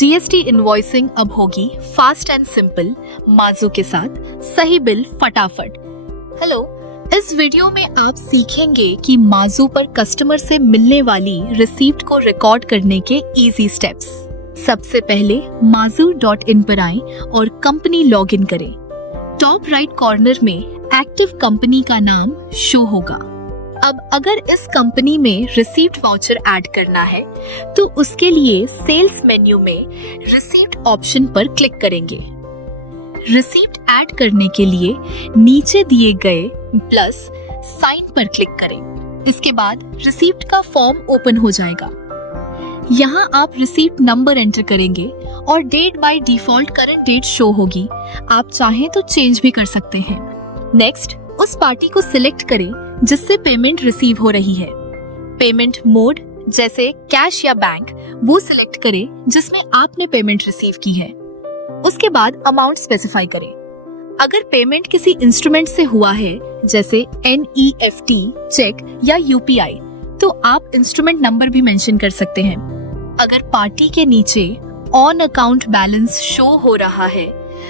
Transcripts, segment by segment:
GST invoicing अब होगी fast and simple माजू के साथ, सही बिल फटाफट। हेलो, इस वीडियो में आप सीखेंगे कि माजू पर कस्टमर से मिलने वाली रिसीप्ट को रिकॉर्ड करने के इजी स्टेप्स। सबसे पहले mazoo.in पर आएं और कंपनी लॉगिन करें। टॉप राइट कॉर्नर में एक्टिव कंपनी का नाम शो होगा। अब अगर इस कंपनी में रिसीप्ट वाउचर ऐड करना है तो उसके लिए सेल्स मेन्यू में रिसीप्ट ऑप्शन पर क्लिक करेंगे। रिसीप्ट ऐड करने के लिए नीचे दिए गए प्लस साइन पर क्लिक करें। इसके बाद रिसीप्ट का फॉर्म ओपन हो जाएगा। यहाँ आप रिसीप्ट नंबर एंटर करेंगे और date by default current date show होगी। आप चाहें तो चेंज भी कर सकते हैं। नेक्स्ट, उस पार्टी को सिलेक्ट करें जिससे पेमेंट रिसीव हो रही है। पेमेंट मोड जैसे कैश या बैंक वो सिलेक्ट करें जिसमें आपने पेमेंट रिसीव की है। उसके बाद अमाउंट स्पेसिफाई करें। अगर पेमेंट किसी इंस्ट्रूमेंट से हुआ है जैसे NEFT, चेक या UPI, तो आप इंस्ट्रूमेंट नंबर भी मेंशन कर सकते हैं। अगर पार्टी के नीचे ऑन अकाउंट बैलेंस शो हो रहा है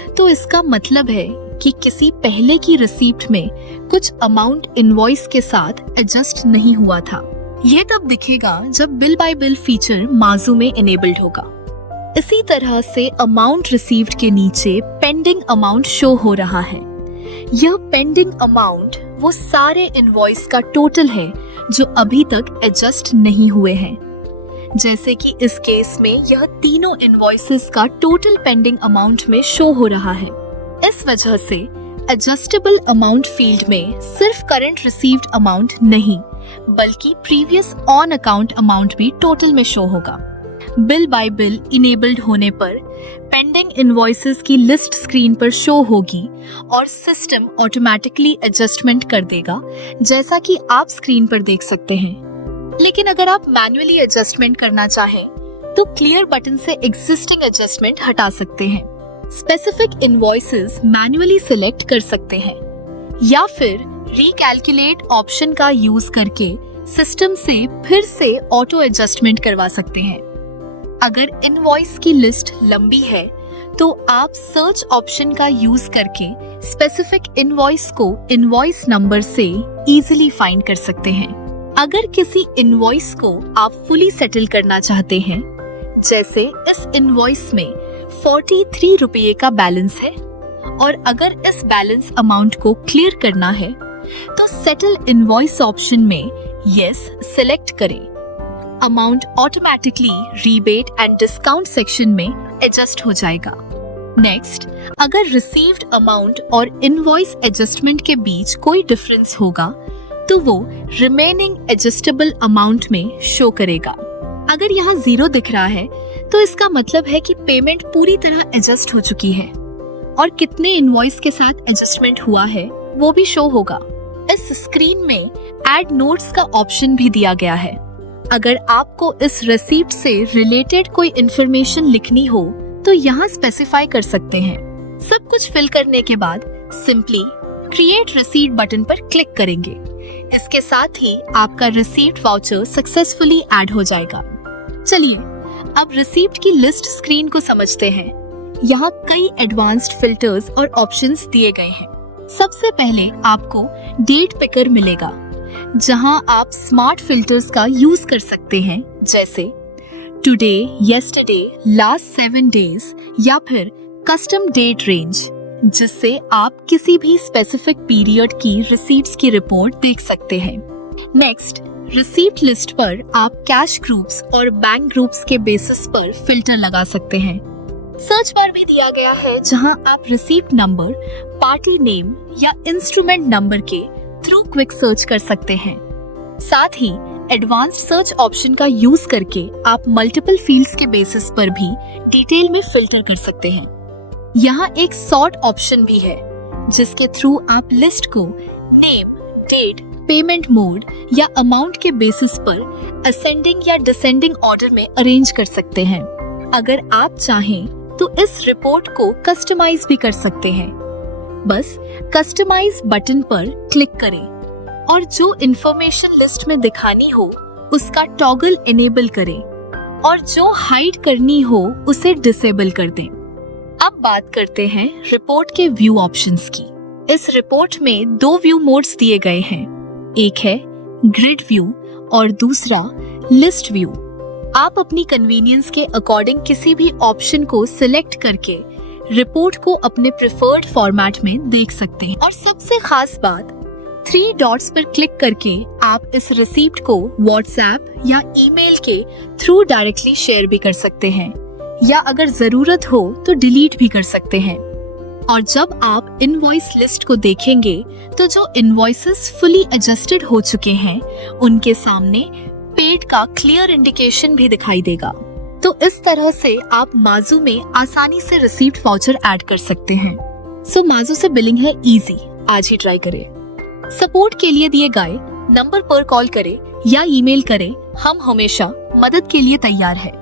तो इसका मतलब है कि किसी पहले की रिसीप्ट में कुछ अमाउंट इनवॉइस के साथ एडजस्ट नहीं हुआ था। ये तब दिखेगा जब बिल बाय बिल फीचर माजू में इनेबल्ड होगा। इसी तरह से अमाउंट रिसीव्ड के नीचे पेंडिंग अमाउंट शो हो रहा है। यह पेंडिंग अमाउंट वो सारे इनवॉइस का टोटल है जो अभी तक एडजस्ट नहीं हुए हैं। जैसे कि इस केस में यह तीनों इनवॉइसेस का टोटल पेंडिंग अमाउंट में शो हो रहा है। इस वजह से एडजस्टेबल अमाउंट फील्ड में सिर्फ करंट रिसीव्ड अमाउंट नहीं बल्कि प्रीवियस ऑन अकाउंट अमाउंट भी टोटल में शो होगा। बिल बाय बिल इनेबल्ड होने पर पेंडिंग इनवॉइसेस की लिस्ट स्क्रीन पर शो होगी और सिस्टम ऑटोमेटिकली एडजस्टमेंट कर देगा, जैसा कि आप स्क्रीन पर देख सकते हैं। लेकिन अगर आप मैन्युअली एडजस्टमेंट करना चाहें तो क्लियर बटन से एग्जिस्टिंग एडजस्टमेंट हटा सकते हैं। स्पेसिफिक इनवॉइसेस मैन्युअली सिलेक्ट कर सकते हैं या फिर रिकैलकुलेट ऑप्शन का यूज करके सिस्टम से फिर से ऑटो एडजस्टमेंट करवा सकते हैं। अगर इनवॉइस की लिस्ट लंबी है तो आप सर्च ऑप्शन का यूज करके स्पेसिफिक इनवॉइस को इनवॉइस नंबर से इजीली फाइंड कर सकते हैं। अगर किसी इनवॉइस को आप फुली सेटल करना चाहते हैं, जैसे इस इनवॉइस में 43 रुपये का बैलेंस है और अगर इस बैलेंस अमाउंट को क्लियर करना है तो सेटल इनवॉइस ऑप्शन में यस सिलेक्ट करें। Amount automatically rebate and discount section में एडजस्ट हो जाएगा। नेक्स्ट, अगर रिसीव्ड अमाउंट और इनवॉइस एडजस्टमेंट के बीच कोई डिफरेंस होगा तो वो रिमेनिंग एडजस्टेबल अमाउंट में शो करेगा। अगर यहाँ 0 दिख रहा है तो इसका मतलब है कि पेमेंट पूरी तरह एडजस्ट हो चुकी है और कितने इनवॉइस के साथ एडजस्टमेंट हुआ है वो भी शो होगा। इस स्क्रीन में ऐड नोट्स का ऑप्शन भी दिया गया है। अगर आपको इस रिसीप्ट से रिलेटेड कोई इंफॉर्मेशन लिखनी हो तो यहाँ स्पेसिफाई कर सकते हैं। सब कुछ फिल करने के बाद सिंपली क्रिएट रिसीट बटन पर क्लिक करेंगे। इसके साथ ही आपका रिसीप्ट वाउचर सक्सेसफुली ऐड हो जाएगा। चलिए अब रिसीप्ट की लिस्ट स्क्रीन को समझते हैं। यहाँ कई एडवांस्ड फिल्टर्स और ऑप्शंस दिए गए हैं। सबसे पहले आपको डेट पिकर मिलेगा, जहाँ आप स्मार्ट फिल्टर्स का यूज कर सकते हैं, जैसे टुडे, यस्टरडे, लास्ट 7 डेज या फिर कस्टम डेट रेंज, जिससे आप किसी भी स्पेसिफिक पीरियड की रिसीप्ट्स की रिपोर्ट देख सकते हैं। नेक्स्ट, रिसीप्ट लिस्ट पर आप कैश ग्रुप्स और बैंक ग्रुप्स के बेसिस पर फिल्टर लगा सकते हैं। सर्च बार भी दिया गया है जहां आप रिसीप्ट नंबर, पार्टी नेम या इंस्ट्रूमेंट नंबर के थ्रू क्विक सर्च कर सकते हैं। साथ ही एडवांस्ड सर्च ऑप्शन का यूज करके आप मल्टीपल फील्ड्स के बेसिस पर भी डिटेल में फिल्टर कर सकते हैं। यहाँ एक सॉर्ट ऑप्शन भी है जिसके थ्रू आप लिस्ट को नेम, डेट, पेमेंट मोड या अमाउंट के बेसिस पर असेंडिंग या डिसेंडिंग ऑर्डर में अरेंज कर सकते हैं। अगर आप चाहें तो इस रिपोर्ट को कस्टमाइज भी कर सकते हैं। बस कस्टमाइज बटन पर क्लिक करें और जो इंफॉर्मेशन लिस्ट में दिखानी हो उसका टॉगल इनेबल करें। और जो हाइड करनी हो उसे डिसेबल कर दें। अब बात करते हैं रिपोर्ट के व्यू ऑप्शंस की। इस रिपोर्ट में 2 व्यू मोड्स दिए गए हैं, एक है ग्रिड व्यू और दूसरा लिस्ट व्यू। आप अपनी कन्वीनियंस के अकॉर्डिंग किसी भी ऑप्शन को सिलेक्ट करके रिपोर्ट को अपने प्रेफर्ड फॉर्मेट में देख सकते हैं। और सबसे खास बात, 3 डॉट्स पर क्लिक करके आप इस रिसीप्ट को व्हाट्सएप या ईमेल के थ्रू डायरेक्टली शेयर भी कर सकते हैं या अगर जरूरत हो तो डिलीट भी कर सकते हैं। और जब आप इनवॉइस लिस्ट को देखेंगे तो जो इनवॉइसेस फुली एडजस्टेड हो चुके हैं उनके सामने पेड का क्लियर इंडिकेशन भी दिखाई देगा। तो इस तरह से आप माजू में आसानी से रिसीप्ट वाउचर ऐड कर सकते हैं। सो माजू से बिलिंग है इजी, आज ही ट्राई करें। सपोर्ट के लिए दिए गए नंबर पर कॉल करें या ईमेल करें, हम हमेशा मदद के लिए तैयार हैं।